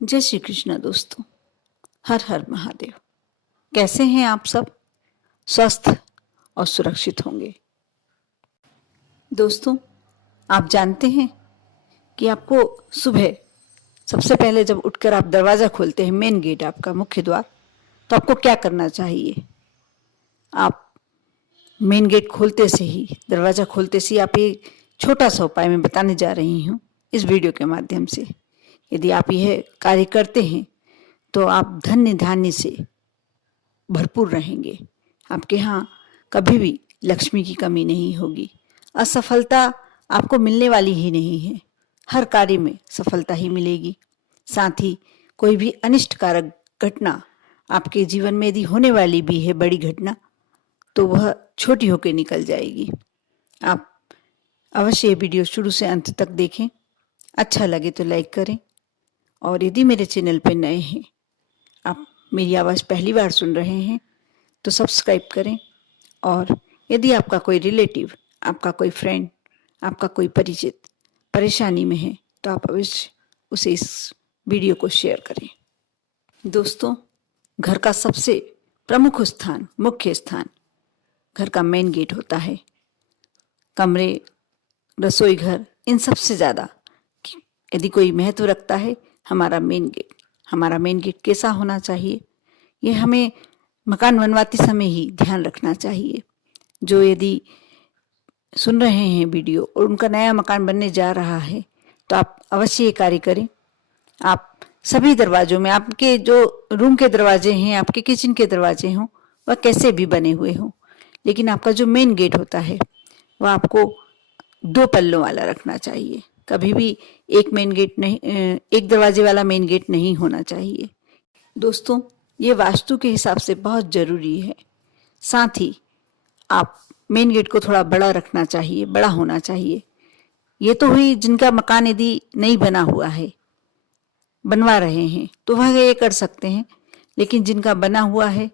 जय श्री कृष्ण दोस्तों। हर हर महादेव। कैसे हैं आप सब? स्वस्थ और सुरक्षित होंगे। दोस्तों, आप जानते हैं कि आपको सुबह सबसे पहले जब उठकर आप दरवाज़ा खोलते हैं, मेन गेट आपका मुख्य द्वार, तो आपको क्या करना चाहिए? आप मेन गेट खोलते से ही, दरवाज़ा खोलते से ही आप एक छोटा सा उपाय मैं बताने जा रही हूँ इस वीडियो के माध्यम से। यदि आप यह कार्य करते हैं तो आप धन्य धान्य से भरपूर रहेंगे। आपके यहाँ कभी भी लक्ष्मी की कमी नहीं होगी। असफलता आपको मिलने वाली ही नहीं है। हर कार्य में सफलता ही मिलेगी। साथ ही कोई भी अनिष्टकारक घटना आपके जीवन में यदि होने वाली भी है, बड़ी घटना, तो वह छोटी होकर निकल जाएगी। आप अवश्य ये वीडियो शुरू से अंत तक देखें। अच्छा लगे तो लाइक करें, और यदि मेरे चैनल पर नए हैं, आप मेरी आवाज़ पहली बार सुन रहे हैं, तो सब्सक्राइब करें। और यदि आपका कोई रिलेटिव, आपका कोई फ्रेंड, आपका कोई परिचित परेशानी में है, तो आप अवश्य उसे इस वीडियो को शेयर करें। दोस्तों, घर का सबसे प्रमुख स्थान, मुख्य स्थान, घर का मेन गेट होता है। कमरे, रसोई घर, इन सबसे ज़्यादा यदि कोई महत्व रखता है हमारा मेन गेट। हमारा मेन गेट कैसा होना चाहिए, ये हमें मकान बनवाते समय ही ध्यान रखना चाहिए। जो यदि सुन रहे हैं वीडियो और उनका नया मकान बनने जा रहा है, तो आप अवश्य ये कार्य करें। आप सभी दरवाजों में, आपके जो रूम के दरवाजे हैं, आपके किचन के दरवाजे हों, वह कैसे भी बने हुए हों, लेकिन आपका जो मेन गेट होता है वह आपको 2 पल्लों वाला रखना चाहिए। कभी भी एक मेन गेट नहीं, एक दरवाजे वाला मेन गेट नहीं होना चाहिए। दोस्तों, ये वास्तु के हिसाब से बहुत ज़रूरी है। साथ ही आप मेन गेट को थोड़ा बड़ा रखना चाहिए, बड़ा होना चाहिए। ये तो हुई जिनका मकान यदि नहीं बना हुआ है, बनवा रहे हैं, तो वह ये कर सकते हैं। लेकिन जिनका बना हुआ है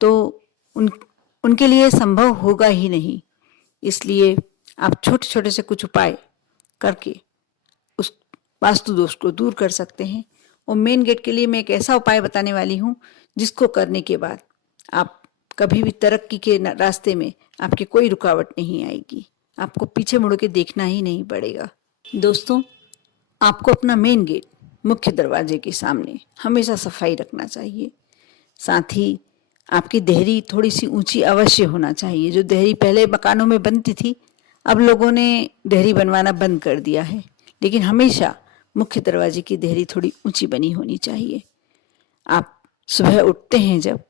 तो उनके लिए संभव होगा ही नहीं। इसलिए आप छोटे छोटे से कुछ उपाय करके उस वास्तु दोष को दूर कर सकते हैं। और मेन गेट के लिए मैं एक ऐसा उपाय बताने वाली हूँ जिसको करने के बाद आप कभी भी तरक्की के रास्ते में आपकी कोई रुकावट नहीं आएगी। आपको पीछे मुड़ के देखना ही नहीं पड़ेगा। दोस्तों, आपको अपना मेन गेट, मुख्य दरवाजे के सामने हमेशा सफाई रखना चाहिए। साथ ही आपकी देहरी थोड़ी सी ऊंची अवश्य होना चाहिए। जो देहरी पहले मकानों में बनती थी, अब लोगों ने देहरी बनवाना बंद कर दिया है, लेकिन हमेशा मुख्य दरवाजे की देहरी थोड़ी ऊंची बनी होनी चाहिए। आप सुबह उठते हैं जब,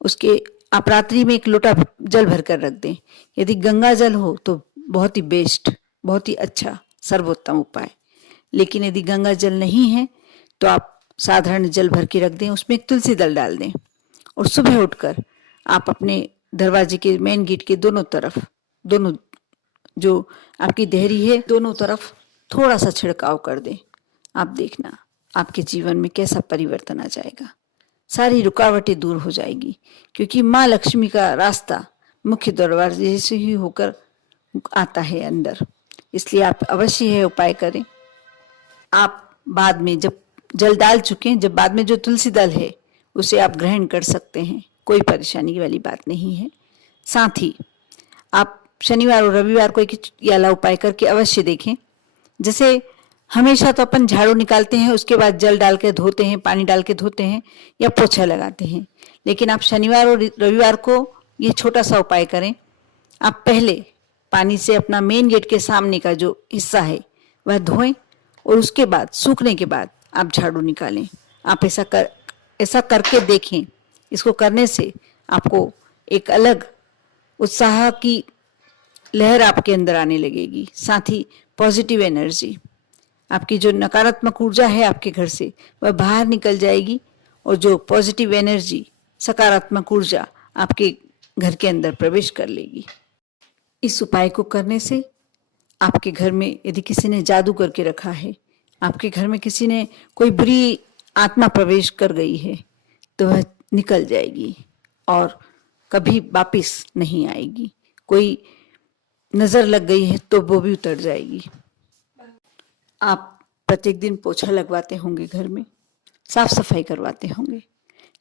उसके आप रात्रि में एक लोटा जल भर कर रख दें। यदि गंगा जल हो तो बहुत ही बेस्ट, बहुत ही अच्छा, सर्वोत्तम उपाय। लेकिन यदि गंगा जल नहीं है तो आप साधारण जल भर के रख दें, उसमें एक तुलसी दल डाल दें, और सुबह उठकर आप अपने दरवाजे के मेन गेट के दोनों तरफ, दोनों जो आपकी देहरी है, दोनों तरफ थोड़ा सा छिड़काव कर दें। आप देखना आपके जीवन में कैसा परिवर्तन आ जाएगा। सारी रुकावटें दूर हो जाएगी, क्योंकि माँ लक्ष्मी का रास्ता मुख्य दरवाजे से ही होकर आता है अंदर। इसलिए आप अवश्य यह उपाय करें। आप बाद में जब जल डाल चुके हैं, जब बाद में जो तुलसी दल है उसे आप ग्रहण कर सकते हैं, कोई परेशानी वाली बात नहीं है। साथ ही आप शनिवार और रविवार को एक वाला उपाय करके अवश्य देखें। जैसे हमेशा तो अपन झाड़ू निकालते हैं, उसके बाद जल डाल के धोते हैं, पानी डाल के धोते हैं या पोछा लगाते हैं, लेकिन आप शनिवार और रविवार को ये छोटा सा उपाय करें। आप पहले पानी से अपना मेन गेट के सामने का जो हिस्सा है वह धोएं, और उसके बाद सूखने के बाद आप झाड़ू निकालें। आप ऐसा करके देखें। इसको करने से आपको एक अलग उत्साह की लहर आपके अंदर आने लगेगी। साथ ही पॉजिटिव एनर्जी, आपकी जो नकारात्मक ऊर्जा है आपके घर से, वह बाहर निकल जाएगी, और जो पॉजिटिव एनर्जी, सकारात्मक ऊर्जा आपके घर के अंदर प्रवेश कर लेगी। इस उपाय को करने से आपके घर में यदि किसी ने जादू करके रखा है, आपके घर में किसी ने कोई बुरी आत्मा प्रवेश कर गई है, तो वह निकल जाएगी और कभी वापिस नहीं आएगी। कोई नजर लग गई है तो वो भी उतर जाएगी। आप प्रत्येक दिन पोछा लगवाते होंगे घर में, साफ सफाई करवाते होंगे,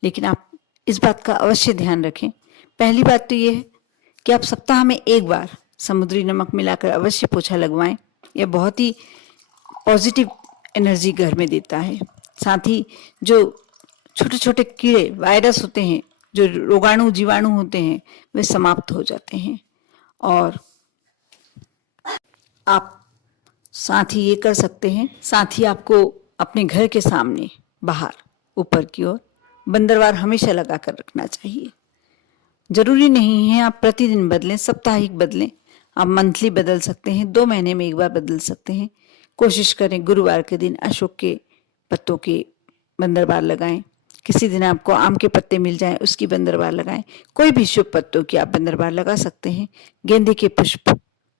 लेकिन आप इस बात का अवश्य ध्यान रखें। पहली बात तो ये है कि आप सप्ताह में एक बार समुद्री नमक मिलाकर अवश्य पोछा लगवाएं। यह बहुत ही पॉजिटिव एनर्जी घर में देता है। साथ ही जो छोटे छोटे कीड़े वायरस होते हैं, जो रोगाणु जीवाणु होते हैं, वे समाप्त हो जाते हैं। और आप साथ ही ये कर सकते हैं, साथ ही आपको अपने घर के सामने बाहर ऊपर की ओर बंदरवार हमेशा लगा कर रखना चाहिए। जरूरी नहीं है आप प्रतिदिन बदलें, साप्ताहिक बदलें, आप मंथली बदल सकते हैं, 2 महीने में एक बार बदल सकते हैं। कोशिश करें गुरुवार के दिन अशोक के पत्तों के बंदरवार लगाएं। किसी दिन आपको आम के पत्ते मिल जाएं, उसकी बंदरवार लगाएं। कोई भी शुभ पत्तों की आप बंदरवार लगा सकते हैं। गेंदे के पुष्प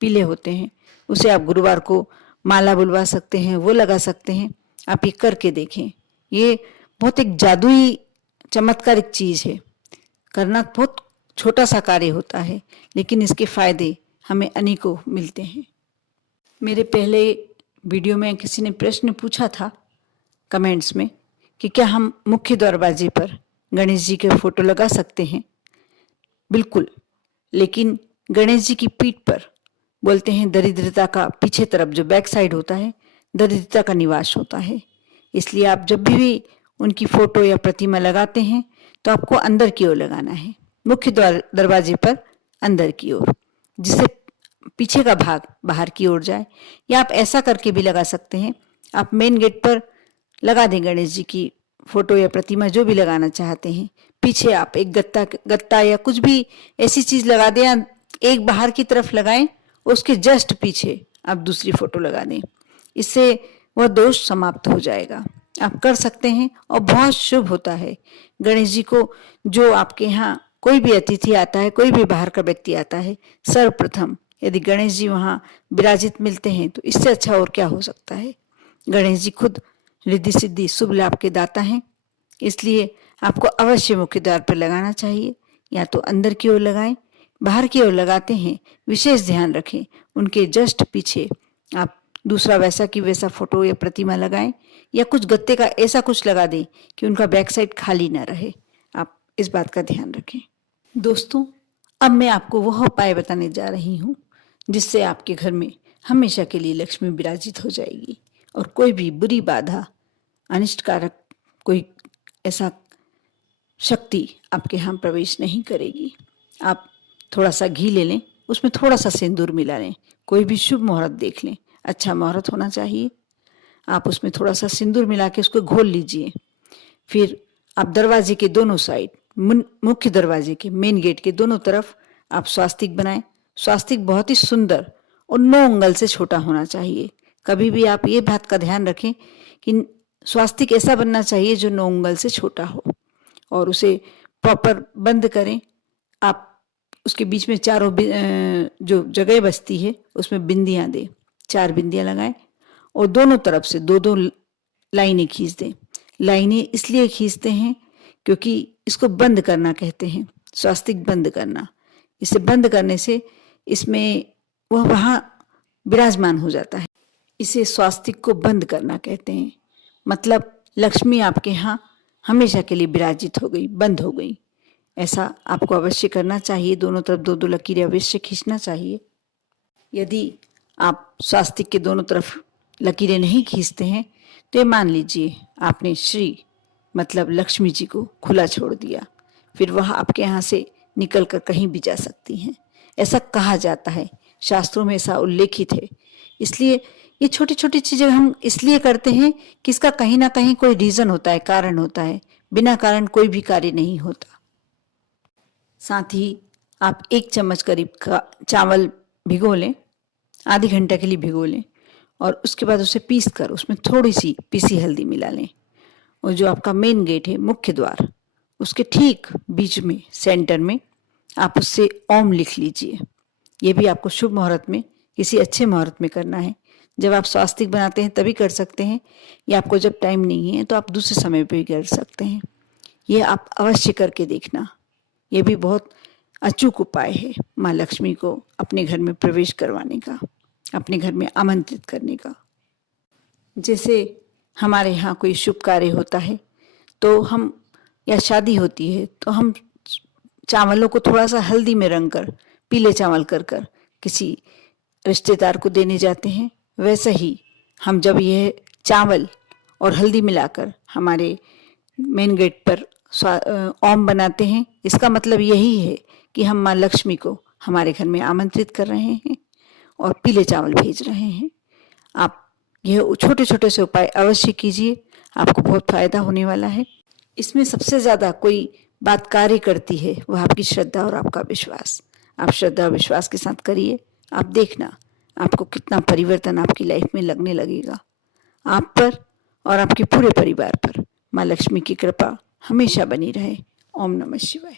पीले होते हैं, उसे आप गुरुवार को माला बुलवा सकते हैं, वो लगा सकते हैं। आप ये करके देखें। ये बहुत एक जादुई चमत्कारिक चीज है। करना बहुत छोटा सा कार्य होता है, लेकिन इसके फायदे हमें अनेकों मिलते हैं। मेरे पहले वीडियो में किसी ने प्रश्न पूछा था कमेंट्स में कि क्या हम मुख्य दरवाजे पर गणेश जी के फोटो लगा सकते हैं। बिल्कुल, लेकिन गणेश जी की पीठ पर बोलते हैं दरिद्रता का पीछे तरफ जो बैक साइड होता है, दरिद्रता का निवास होता है। इसलिए आप जब भी उनकी फोटो या प्रतिमा लगाते हैं तो आपको अंदर की ओर लगाना है, मुख्य दरवाजे पर अंदर की ओर, जिससे पीछे का भाग बाहर की ओर जाए। या आप ऐसा करके भी लगा सकते हैं, आप मेन गेट पर लगा दें गणेश जी की फोटो या प्रतिमा, जो भी लगाना चाहते हैं। पीछे आप एक गत्ता या कुछ भी ऐसी चीज लगा दें, या एक बाहर की तरफ लगाएं, उसके जस्ट पीछे आप दूसरी फोटो लगा दें। इससे वह दोष समाप्त हो जाएगा। आप कर सकते हैं और बहुत शुभ होता है। गणेश जी को जो आपके यहाँ कोई भी अतिथि आता है, कोई भी बाहर का व्यक्ति आता है, सर्वप्रथम यदि गणेश जी वहाँ विराजित मिलते हैं तो इससे अच्छा और क्या हो सकता है। गणेश जी खुद रिद्धि सिद्धि शुभ लाभ के दाता हैं, इसलिए आपको अवश्य मुख्य द्वार पर लगाना चाहिए। या तो अंदर की ओर लगाएं, बाहर की ओर लगाते हैं विशेष ध्यान रखें उनके जस्ट पीछे आप दूसरा वैसा की वैसा फोटो या प्रतिमा लगाएं, या कुछ गत्ते का ऐसा कुछ लगा दें कि उनका बैक साइड खाली ना रहे। आप इस बात का ध्यान रखें। दोस्तों, अब मैं आपको वह उपाय बताने जा रही हूँ जिससे आपके घर में हमेशा के लिए लक्ष्मी विराजित हो जाएगी और कोई भी बुरी बाधा, अनिष्टकारक कोई ऐसा शक्ति आपके यहाँ प्रवेश नहीं करेगी। आप थोड़ा सा घी ले लें, उसमें थोड़ा सा सिंदूर मिला लें, कोई भी शुभ मुहूर्त देख लें, अच्छा मुहूर्त होना चाहिए। आप उसमें थोड़ा सा सिंदूर मिला के उसको घोल लीजिए। फिर आप दरवाजे के दोनों साइड, मुख्य दरवाजे के मेन गेट के दोनों तरफ आप स्वास्तिक बनाएं। स्वास्तिक बहुत ही सुंदर और 9 अंगुल से छोटा होना चाहिए। कभी भी आप ये बात का ध्यान रखें कि स्वास्तिक ऐसा बनना चाहिए जो 9 अंगुल से छोटा हो, और उसे प्रॉपर बंद करें। आप उसके बीच में चारों जो जगह बचती है उसमें बिंदियां दें, 4 बिंदियां लगाएं और दोनों तरफ से 2-2 लाइनें खींच दें। लाइनें इसलिए खींचते हैं क्योंकि इसको बंद करना कहते हैं, स्वास्तिक बंद करना। इसे बंद करने से इसमें वह वहाँ विराजमान हो जाता है। इसे स्वास्तिक को बंद करना कहते हैं। मतलब लक्ष्मी आपके यहाँ हमेशा के लिए विराजित हो गई, बंद हो गई। ऐसा आपको अवश्य करना चाहिए। दोनों तरफ 2-2 लकीरें अवश्य खींचना चाहिए। यदि आप स्वास्तिक के दोनों तरफ लकीरें नहीं खींचते हैं तो ये मान लीजिए आपने श्री मतलब लक्ष्मी जी को खुला छोड़ दिया, फिर वह आपके यहाँ से निकल कर कहीं भी जा सकती हैं। ऐसा कहा जाता है, शास्त्रों में ऐसा उल्लेखित है। इसलिए ये छोटी छोटी चीजें हम इसलिए करते हैं कि इसका कहीं ना कहीं कोई रीजन होता है, कारण होता है। बिना कारण कोई भी कार्य नहीं होता। साथ ही आप 1 चम्मच करीब का चावल भिगो लें, आधे घंटे के लिए भिगो लें, और उसके बाद उसे पीस कर उसमें थोड़ी सी पीसी हल्दी मिला लें। और जो आपका मेन गेट है, मुख्य द्वार, उसके ठीक बीच में सेंटर में आप उससे ओम लिख लीजिए। ये भी आपको शुभ मुहूर्त में, किसी अच्छे मुहूर्त में करना है। जब आप स्वास्तिक बनाते हैं तभी कर सकते हैं, या आपको जब टाइम नहीं है तो आप दूसरे समय पे भी कर सकते हैं। ये आप अवश्य करके देखना। ये भी बहुत अचूक उपाय है माँ लक्ष्मी को अपने घर में प्रवेश करवाने का, अपने घर में आमंत्रित करने का। जैसे हमारे यहाँ कोई शुभ कार्य होता है तो हम, या शादी होती है तो हम चावलों को थोड़ा सा हल्दी में रंग कर, पीले चावल कर कर किसी रिश्तेदार को देने जाते हैं। वैसे ही हम जब यह चावल और हल्दी मिलाकर हमारे मेन गेट पर ओम बनाते हैं, इसका मतलब यही है कि हम माँ लक्ष्मी को हमारे घर में आमंत्रित कर रहे हैं और पीले चावल भेज रहे हैं। आप यह छोटे छोटे से उपाय अवश्य कीजिए, आपको बहुत फायदा होने वाला है। इसमें सबसे ज़्यादा कोई बात कार्य करती है वह आपकी श्रद्धा और आपका विश्वास। आप श्रद्धा और विश्वास के साथ करिए, आप देखना आपको कितना परिवर्तन आपकी लाइफ में लगने लगेगा। आप पर और आपके पूरे परिवार पर माँ लक्ष्मी की कृपा हमेशा बनी रहे। ओम नमः शिवाय।